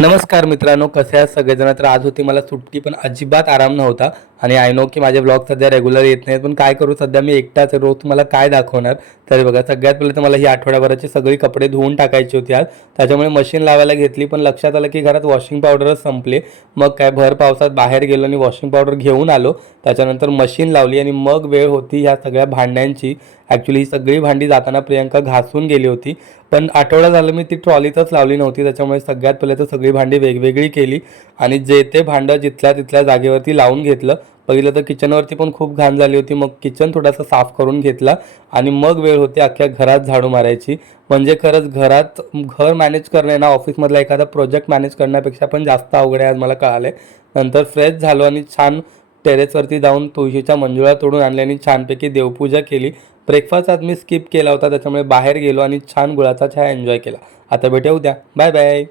नमस्कार मित्रांनो, कसे आहात सगळेजण? तर आज होती मला सुट्टी, पण अजिबात आराम नव्हता. आणि आय नो की माझे व्लॉग सध्या रेग्युलर येत नाहीत, पण काय करू, सध्या मी एकटाच आहे. रोज तुम्हाला काय दाखवणार? तर बघा, सगळ्यात पहिले तर मला ही आठवड्याभराची सगळी कपडे धुवून टाकायची होती आज. त्याच्यामुळे मशीन लावायला घेतली, पण लक्षात आलं की घरात वॉशिंग पावडरच संपली. मग काय, भर पावसात बाहेर गेलो आणि वॉशिंग पावडर घेऊन आलो. त्याच्यानंतर मशीन लावली आणि मग वेळ होती ह्या सगळ्या भांड्यांची. ॲक्च्युली ही सगळी भांडी जाताना प्रियंका घासून गेली होती, पण आठवडा झालं मी ती ट्रॉलीतच लावली नव्हती. त्याच्यामुळे सगळ्यात पहिले तर सगळी भांडी वेगवेगळी केली आणि जे ते भांडं जिथल्या तिथल्या जागेवरती लावून घेतलं. पहिलं तर किचनवरती पण खूप घाण झाली होती, मग किचन थोडासा साफ करून घेतला आणि मग वेळ होती अख्ख्या घरात झाडू मारायची. म्हणजे खरंच घरात घर मॅनेज करणे ना, ऑफिसमधला एखादा प्रोजेक्ट मॅनेज करण्यापेक्षा पण जास्त अवघड आहे, आज मला कळालं. नंतर फ्रेश झालो आणि छान टेरेसवरती जाऊन तुळशीच्या मंजुळा तोडून आणल्या आणि छानपैकी देवपूजा केली. ब्रेकफास्ट आज मी स्किप केला होता, त्याच्यामुळे बाहेर गेलो आणि छान गुळाचा चहा एन्जॉय केला. आता भेटूया उद्या. Bye bye.